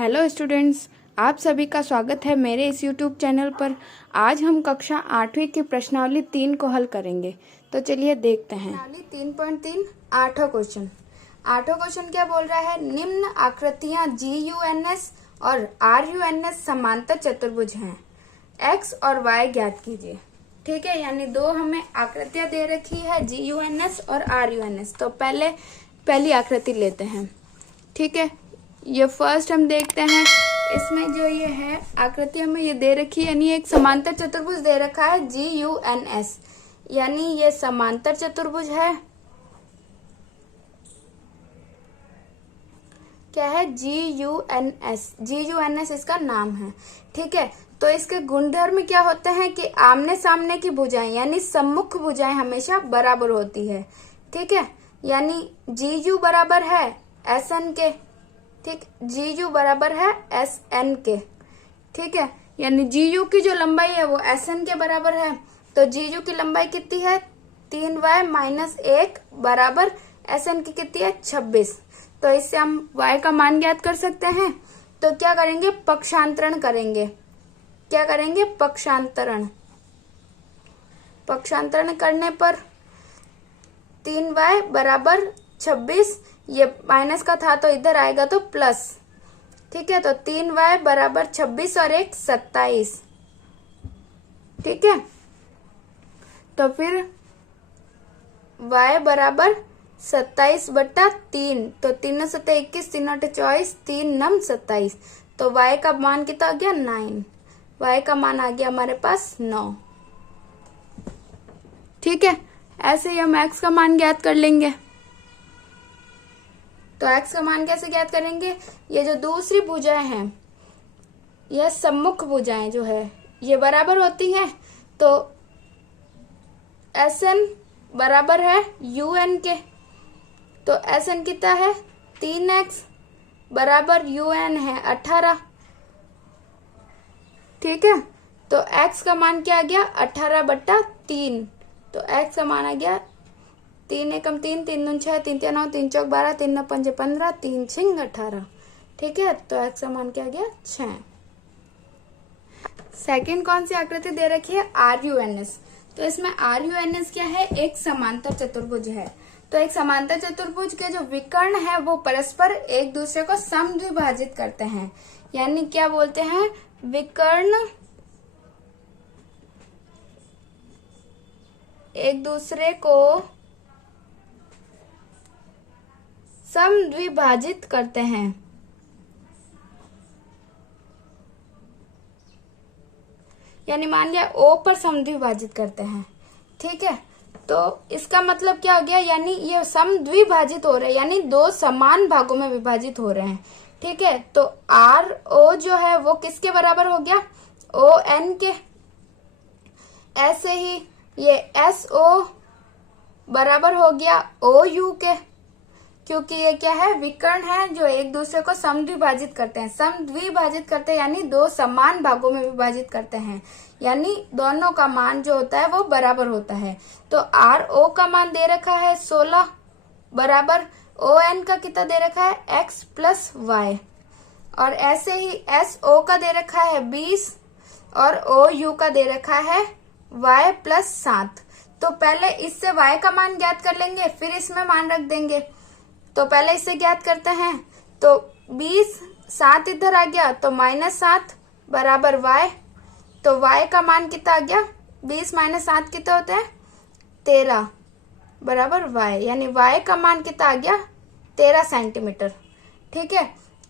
Hello students, आप सभी का स्वागत है मेरे इस यूट्यूब चैनल पर। आज हम कक्षा 8वीं की प्रश्नावली 3 को हल करेंगे। तो चलिए देखते हैं। प्रश्नावली 3.3 आठवां क्वेश्चन क्या बोल रहा है। निम्न आकृतियां GUNS और RUNS समांतर चतुर्भुज हैं। X और Y ज्ञात कीजिए। ठीक है, यानी दो हमें आकृतियां दे रखी है, GUNS और RUNS। तो पहली आकृति लेते हैं। ठीक है, ये फर्स्ट हम देखते हैं। इसमें जो ये है आकृति हमें ये दे रखी है, यानी एक समांतर चतुर्भुज दे रखा है GUNS, यानी ये समांतर चतुर्भुज है। क्या है? GUNS इसका नाम है। ठीक है, तो इसके गुणधर्म क्या होते हैं कि आमने सामने की भुजाएं यानी सम्मुख भुजाएं हमेशा बराबर होती है। ठीक है, यानी GU बराबर है SN के। ठीक, GU बराबर है SN के। ठीक है, यानी GU की जो लंबाई है वो SN के बराबर है। तो GU की लंबाई कितनी है? 3y माइनस 1 बराबर SN की कितनी है? 26। तो इससे हम y का मान ज्ञात कर सकते हैं। तो क्या करेंगे? पक्षांतरण करेंगे। क्या करेंगे? पक्षांतरण करने पर 3y बराबर 26, ये माइनस का था तो इधर आएगा तो प्लस। ठीक है, तो 3y बराबर 26 और 1 27। ठीक है, तो फिर y बराबर 27/3। तो 3 7 21, 3 8 24, 3 9 27। तो y का मान कितना आ गया? 9। y का मान आ गया हमारे पास 9। ठीक है, ऐसे ही हम x का मान ज्ञात कर लेंगे। तो x का मान कैसे ज्ञात करेंगे? ये जो दूसरी भुजाएं हैं, यह सम्मुख भुजाएं जो है ये बराबर होती हैं। तो SN बराबर है UN के। तो SN कितना है? 3x बराबर UN है 18। ठीक है, तो x का मान क्या आ गया? 18/3। तो x का मान आ गया 3 एकम 3, 3 दूनी 6, 3 3 9, 3 चौक 12, 3 9 5 15, 3 6 18। ठीक है, तो x का मान क्या आ गया? 6। सेकंड कौन सी आकृति दे रखी है? RUNS। तो इसमें RUNS क्या है? एक समांतर चतुर्भुज है। तो एक समांतर चतुर्भुज के जो विकर्ण है वो परस्पर एक दूसरे को समद्विभाजित करते हैं। यानी क्या बोलते हैं? विकर्ण एक दूसरे को समद्विभाजित करते हैं। यानी मान लिया O पर समद्विभाजित करते हैं। ठीक है, तो इसका मतलब क्या हो गया? यानी ये समद्विभाजित हो रहे हैं, यानी दो समान भागों में विभाजित हो रहे हैं। ठीक है, तो RO जो है वो किसके बराबर हो गया? ON के। ऐसे ही ये SO बराबर हो गया OU के, क्योंकि ये क्या है? विकर्ण है जो एक दूसरे को समद्विभाजित करते हैं। समद्विभाजित करते हैं यानी दो समान भागों में विभाजित करते हैं, यानी दोनों का मान जो होता है वो बराबर होता है। तो RO का मान दे रखा है 16 बराबर ON का कितना दे रखा है? x plus y। और ऐसे ही SO का दे रखा है 20 और OU का दे रखा है y प्लस 7। तो पहले इससे y का मान ज्ञात कर लेंगे, फिर इसमें मान रख देंगे। तो पहले इससे ज्ञात करते हैं। तो 20, 7 इधर आ गया तो -7 बराबर y। तो y का मान कितना आ गया? 20 - 7 कितना होता है? 13 बराबर y, यानी y का मान कितना आ गया? 13 सेंटीमीटर। ठीक है,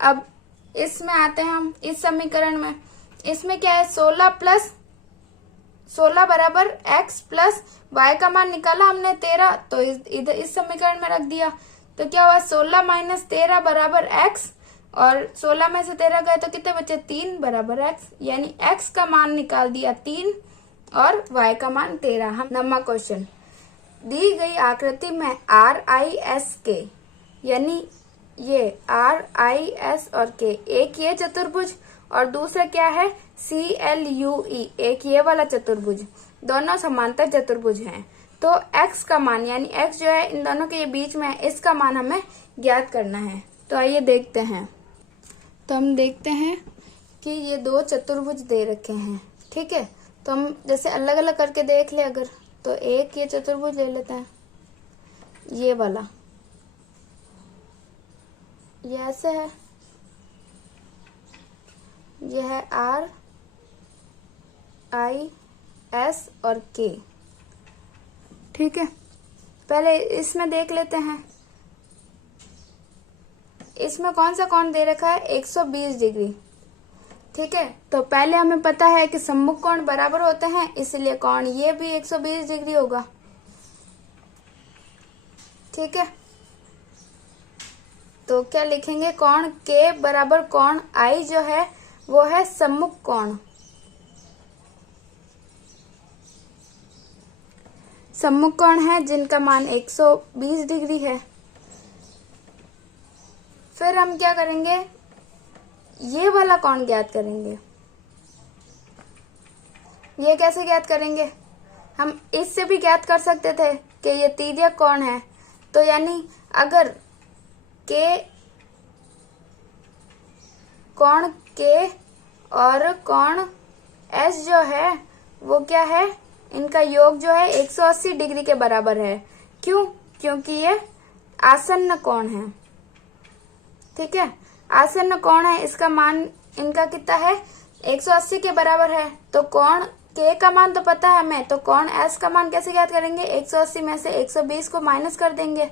अब इसमें आते हैं हम इस समीकरण में। इसमें क्या है? 16 बराबर x प्लस y का मान निकाला हमने 13, तो इधर इस समीकरण में रख दिया। तो क्या हुआ? 16 - 13 बराबर x, और 16 में से 13 गए तो कितने बचे? 3 बराबर x, यानी x का मान निकाल दिया 3 और y का मान 13। हम नंबर क्वेश्चन, दी गई आकृति में RIS के, यानी ये RIS और K, एक ये चतुर्भुज और दूसरा क्या है? CLUE, एक ये वाला चतुर्भुज, दोनों समांतर चतुर्भुज हैं। तो x का मान, यानी x जो है इन दोनों के बीच में है, इसका मान हमें ज्ञात करना है। तो आइए देखते हैं। तो हम देखते हैं कि ये दो चतुर्भुज दे रखे हैं। ठीक है, तो हम जैसे अलग अलग करके देख ले अगर, तो एक ये चतुर्भुज ले लेते हैं, ये वाला, ये ऐसे है, ये है R I S और K। ठीक है, पहले इसमें देख लेते हैं, इसमें कौन सा कोण दे रखा है 120 डिग्री। ठीक है, तो पहले हमें पता है कि सम्मुख कोण बराबर होते हैं, इसलिए कोण ये भी 120 डिग्री होगा। ठीक है, तो क्या लिखेंगे, कोण K बराबर कोण I जो है वो है सम्मुख कोण। सम्मुख कोण है जिनका मान 120 डिग्री है। फिर हम क्या करेंगे, ये वाला कोण ज्ञात करेंगे। ये कैसे ज्ञात करेंगे, हम इससे भी ज्ञात कर सकते थे कि ये तिर्यक कोण है। तो यानी अगर कोण K और कोण S जो है वो क्या है, इनका योग जो है 180 डिग्री के बराबर है। क्यों, क्योंकि ये आसन्न कोण है। ठीक है, आसन्न कोण है, इसका मान इनका कितना है 180 के बराबर है। तो कोण K का मान तो पता है हमें, तो कोण S का मान कैसे ज्ञात करेंगे, 180 में से 120 को माइनस कर देंगे,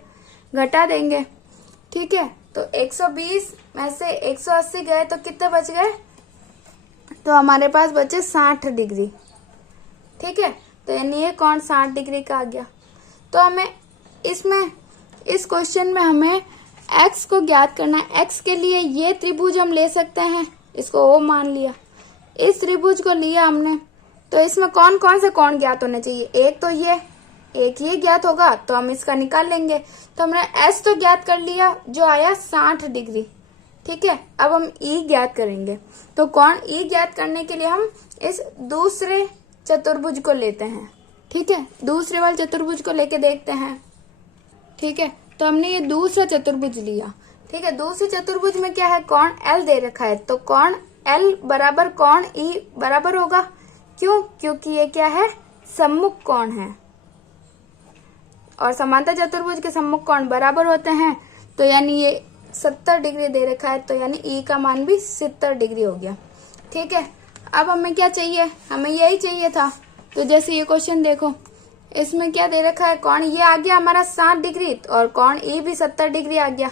घटा देंगे। ठीक है, तो 120 में से 180 गए तो कितने बच गए, तो हमारे पास बचे 60 डिग्री। ठीक है, तो यानी ये कोण 60 डिग्री का आ गया। तो हमें इसमें इस क्वेश्चन में हमें x को ज्ञात करना है। x के लिए ये त्रिभुज हम ले सकते हैं, इसको O मान लिया, इस त्रिभुज को लिया हमने, तो इसमें कौन कौन से कोण ज्ञात होने चाहिए, एक तो ये ज्ञात होगा, तो हम इसका निकाल लेंगे। तो हमने S तो ज्ञात कर लिया जो आया 60 डिग्री। ठीक है, अब हम E ज्ञात करेंगे। तो कोण E ज्ञात करने के लिए हम इस दूसरे चतुर्भुज को लेते हैं। ठीक है, दूसरे वाले चतुर्भुज को लेके देखते हैं। ठीक है, तो हमने ये दूसरा चतुर्भुज लिया। ठीक है, दूसरे चतुर्भुज में क्या है, कोण L दे रखा है, तो कोण L बराबर कोण E बराबर होगा। क्यों, क्योंकि ये क्या है, सम्मुख कोण है और समांतर चतुर्भुज के सम्मुख कोण बराबर होते हैं। तो यानी ये 70 डिग्री दे रखा है, तो यानी E का मान भी 70 डिग्री हो गया। ठीक है, अब हमें क्या चाहिए, हमें यही चाहिए था। तो जैसे ये क्वेश्चन देखो, इसमें क्या दे रखा है, कोण ये आ गया हमारा 60 डिग्री और कोण E भी 70 डिग्री आ गया।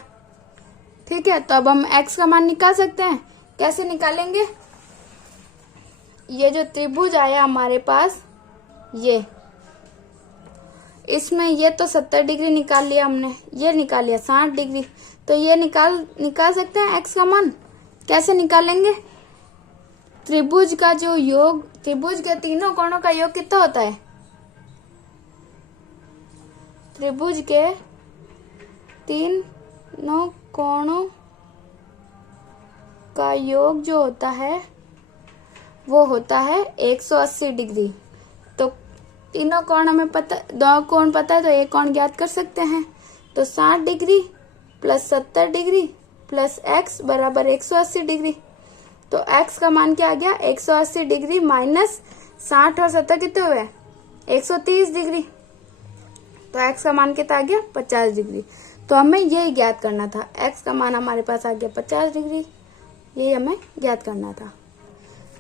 ठीक है, तो अब हम x का मान निकाल सकते हैं। कैसे निकालेंगे, ये जो त्रिभुज आया हमारे पास, ये इसमें ये तो 70 डिग्री निकाल लिया हमने, ये निकाल लिया 60 डिग्री, तो ये निकाल सकते हैं x का मान। कैसे निकालेंगे, त्रिभुज का जो योग, त्रिभुज के तीनों कोणों का योग कितना होता है, त्रिभुज के तीनों कोणों का योग जो होता है वो होता है 180 डिग्री। तो तीनों कोण हमें पता, दो कोण पता है, तो एक कोण ज्ञात कर सकते हैं। तो 60 degree plus 70 degree plus x बराबर 180 डिग्री। तो x का मान क्या आ गया, 180 डिग्री माइनस 60 और 70 कितने हुए, 130 डिग्री। तो x का मान कितना आ गया, 50 डिग्री। तो हमें यही ज्ञात करना था, x का मान हमारे पास आ गया 50 डिग्री, यही हमें ज्ञात करना था।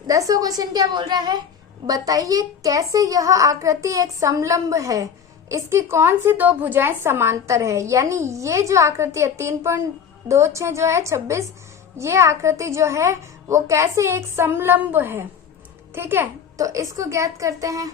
10वां क्वेश्चन क्या बोल रहा है, बताइए कैसे यह आकृति एक समलंब है, इसकी कौन सी दो भुजाएं समांतर है। यानी ये जो आकृति है 3.26 जो है 26, ये आकृति जो है वो कैसे एक समलंब है। ठीक है, तो इसको ज्ञात करते हैं।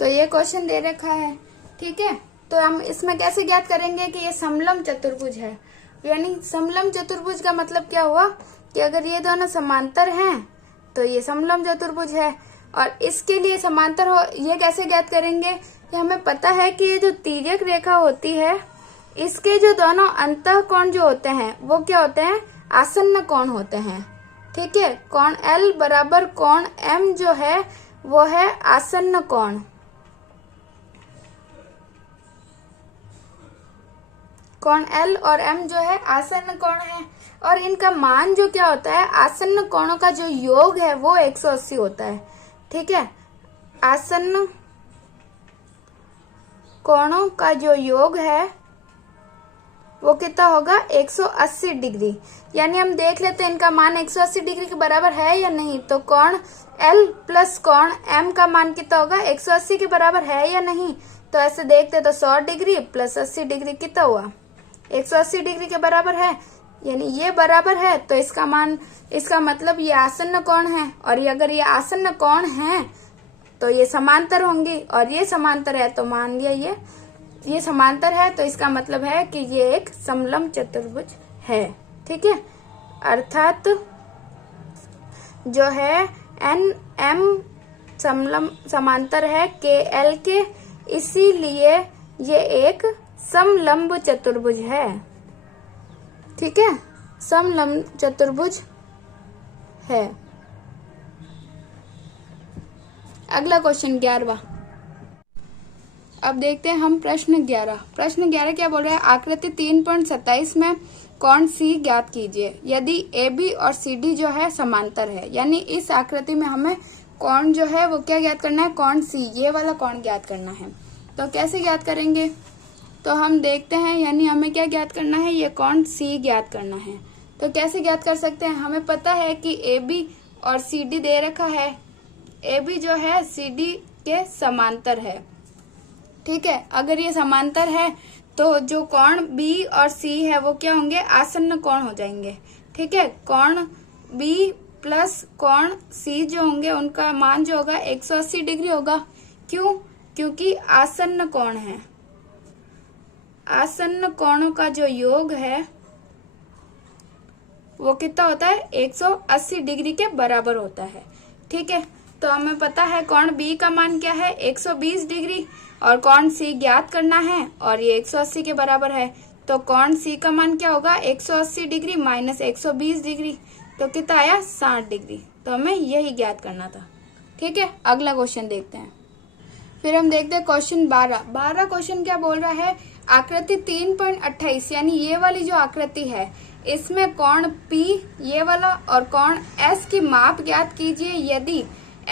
तो ये क्वेश्चन दे रखा है। ठीक है, तो हम इसमें कैसे ज्ञात करेंगे कि ये समलंब चतुर्भुज है। यानी समलंब चतुर्भुज का मतलब क्या हुआ कि अगर ये दोनों समांतर हैं तो ये समलंब चतुर्भुज है। और इसके लिए समांतर हो, ये कैसे ज्ञात करेंगे कि हमें पता है कि ये जो तिर्यक रेखा होती है इसके जो दोनों अंतः कोण जो होते हैं वो क्या होते हैं, आसन्न कोण होते हैं। ठीक है, कोण L बराबर कोण M जो है वो है आसन्न कोण। कोण L और M जो है आसन्न कोण है। और इनका मान जो क्या होता है, आसन्न कोणों का जो योग है वो 180 होता है। ठीक है, आसन्न कोणों का जो योग है वो कितना होगा, 180 डिग्री। यानी हम देख लेते हैं इनका मान 180 डिग्री के बराबर है या नहीं। तो कोण L प्लस कोण M का मान कितना होगा, 180 के बराबर है या नहीं। तो ऐसे देखते तो 100 डिग्री प्लस 80 डिग्री कितना हुआ, 180 डिग्री के बराबर है। यानी ये बराबर है तो इसका मान, इसका मतलब ये आसन्न कोण है। और ये अगर ये आसन्न कोण है तो ये समांतर होंगी, और ये समांतर है तो मान लिया ये समांतर है, तो इसका मतलब है कि ये एक समलंब चतुर्भुज है। ठीक है, अर्थात जो है NM समांतर है KL के, इसीलिए ये एक समलंब चतुर्भुज है। ठीक है, समलंब चतुर्भुज है। अगला क्वेश्चन 11वां। अब देखते हैं हम प्रश्न 11। प्रश्न 11 क्या बोल रहा है, आकृति 3.27 में कोण C ज्ञात कीजिए यदि AB और CD जो है समांतर है। यानी इस आकृति में हमें कोण जो है वो क्या ज्ञात करना है, कोण C, ये वाला कोण ज्ञात करना है। तो कैसे ज्ञात करेंगे, तो हम देखते हैं, यानी हमें क्या ज्ञात करना है, ये कोण C ज्ञात करना है। तो कैसे ज्ञात कर सकते हैं, हमें पता है कि AB और CD दे रखा है, AB जो है CD के समांतर है। ठीक है, अगर ये समांतर है तो जो कोण B और C है वो क्या होंगे, आसन्न कोण हो जाएंगे। ठीक है, कोण B प्लस कोण C जो होंगे उनका मान जो होगा 180 डिग्री होगा। क्यों, क्योंकि आसन्न कोण है, आसन्न कोणों का जो योग है वो कितना होता है, 180 डिग्री के बराबर होता है। ठीक है, तो हमें पता है कोण B का मान क्या है, 120 डिग्री, और कोण C ज्ञात करना है और ये 180 के बराबर है। तो कोण C का मान क्या होगा, 180 डिग्री माइनस 120 डिग्री, तो कितना आया, 60 डिग्री। तो हमें यही ज्ञात करना था। ठीक है, अगला क्वेश्चन देखते हैं। फिर हम देखते हैं क्वेश्चन 12 क्वेश्चन क्या बोल रहा है, आकृति 3.28 यानी ये वाली जो आकृति है इसमें कोण P ये वाला और कोण S की माप ज्ञात कीजिए यदि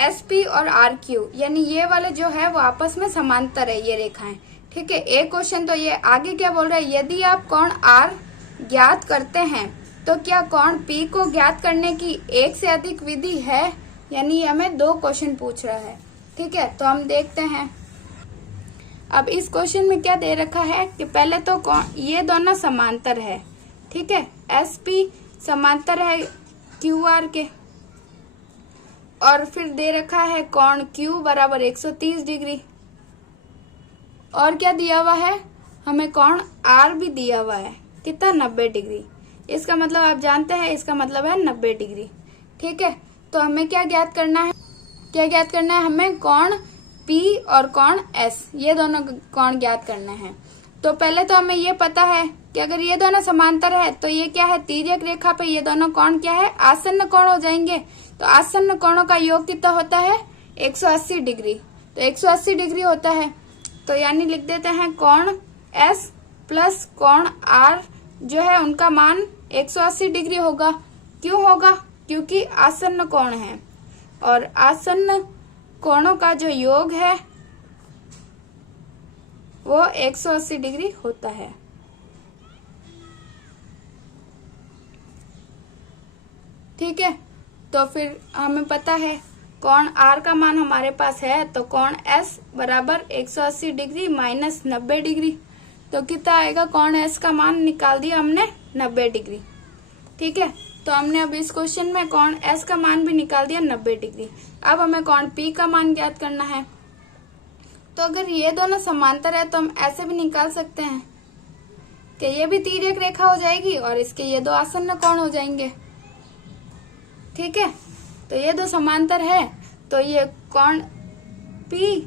SP और RQ यानी ये वाले जो है वो आपस में समांतर है, ये रेखाएं। ठीक है, एक क्वेश्चन तो ये आगे क्या बोल रहा है, यदि आप कोण R ज्ञात करते हैं तो क्या कोण P को ज्ञात करने की एक से अधिक विधि है। यानी हमें 2 क्वेश्चन पूछ रहा है। ठीक है, तो हम देखते हैं। अब इस क्वेश्चन में क्या दे रखा है कि पहले तो ये दोनों समांतर है। ठीक है, SP समांतर है QR के, और फिर दे रखा है कोण Q बराबर 130 डिग्री, और क्या दिया हुआ है, हमें कोण R भी दिया हुआ है, कितना, 90 डिग्री। इसका मतलब आप जानते हैं, इसका मतलब है 90 डिग्री। ठीक है, तो हमें क्या ज्ञात करना है, क्या ज्ञात करना है, हमें कोण P और कोण S ये दोनों कोण ज्ञात करना है। तो पहले तो हमें ये पता है कि अगर ये दोनों समांतर है तो ये क्या है, तिर्यक रेखा पे ये दोनों कोण क्या है, आसन्न कोण हो जाएंगे। तो आसन्न कोणों का योग कितना होता है, 180 डिग्री। तो 180 डिग्री होता है, तो यानी लिख देते हैं कोण S प्लस कोण R जो है उनका मान 180 डिग्री होगा। क्यों होगा, क्योंकि आसन्न कोण है, और आसन्न कोणों का जो योग है वो 180 डिग्री होता है। ठीक है, तो फिर हमें पता है कोण R का मान हमारे पास है, तो कोण S बराबर 180 डिग्री माइनस 90 डिग्री, तो कितना आएगा, कोण S का मान निकाल दिया हमने 90 डिग्री। ठीक है, तो हमने अब इस क्वेश्चन में कोण S का मान भी निकाल दिया 90 डिग्री। अब हमें कोण P का मान ज्ञात करना है। तो अगर ये दोनों समांतर है तो हम ऐसे भी निकाल सकते हैं कि ये भी तिर्यक रेखा हो जाएगी और इसके ये दो आसन्न कोण हो जाएंगे। ठीक है, तो ये दो समांतर है, तो ये कोण P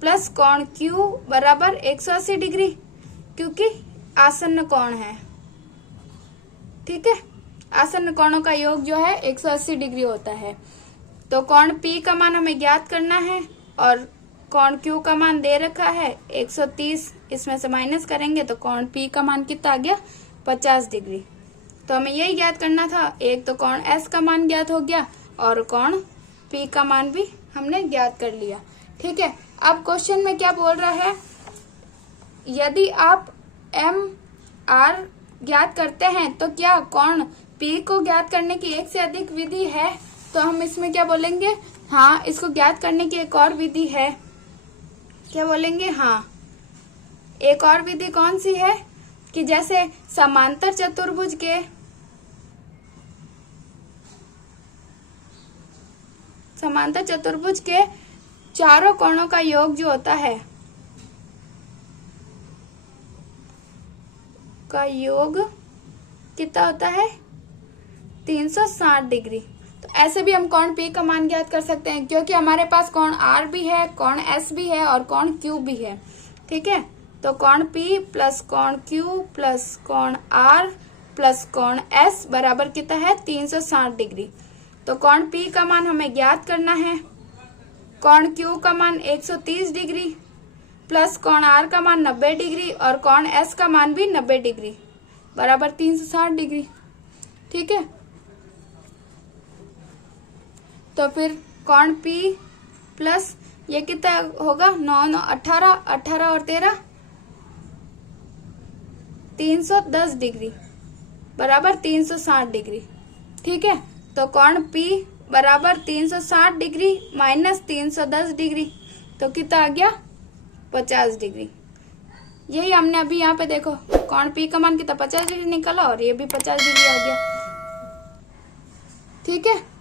प्लस कोण Q बराबर 180 डिग्री, क्योंकि आसन्न कोण है। ठीक है, आसन्न कोणों का योग जो है 180 डिग्री होता है। तो कोण P का मान हमें ज्ञात करना है और कोण Q का मान दे रखा है 130, इसमें से माइनस करेंगे तो कोण P का मान कितना आ गया, 50 डिग्री। तो हमें यही ज्ञात करना था। एक तो कोण S का मान ज्ञात हो गया और कोण P का मान भी हमने ज्ञात कर लिया। ठीक है, अब क्वेश्चन में क्या बोल रहा है, यदि आप M R ज्ञात करते हैं तो क्या कोण P को ज्ञात करने की एक से अधिक विधि है? तो हम इसमें क्या बोलेंगे, हाँ, इसको ज्ञात करने की एक और विधि है। क्या बोलेंगे, हाँ, एक और विधि कौन सी है कि जैसे समांतर चतुर्भुज के चारों कोणों का योग जो होता है, का योग कितना होता है, 360 डिग्री। तो ऐसे भी हम कोण P का मान ज्ञात कर सकते हैं, क्योंकि हमारे पास कोण R भी है, कोण S भी है और कोण Q भी है। ठीक है, तो कोण P प्लस कोण Q प्लस कोण R प्लस कोण S बराबर कितना है, 360 डिग्री। तो कोण P का मान हमें ज्ञात करना है, कोण Q का मान 130 डिग्री प्लस कोण R का मान 90 डिग्री और कोण S का मान भी 90 डिग्री बराबर 360 डिग्री। ठीक है, तो फिर कोण P प्लस ये कितना होगा, 9 9 18 18 और 13 310 डिग्री बराबर 360 डिग्री। ठीक है, तो कोण P बराबर 360 डिग्री माइनस 310 डिग्री, तो कितना आ गया, 50 डिग्री। यही हमने अभी यहाँ पे देखो, कोण P का मान कितना 50 डिग्री निकला और ये भी 50 डिग्री आ गया। ठीक है।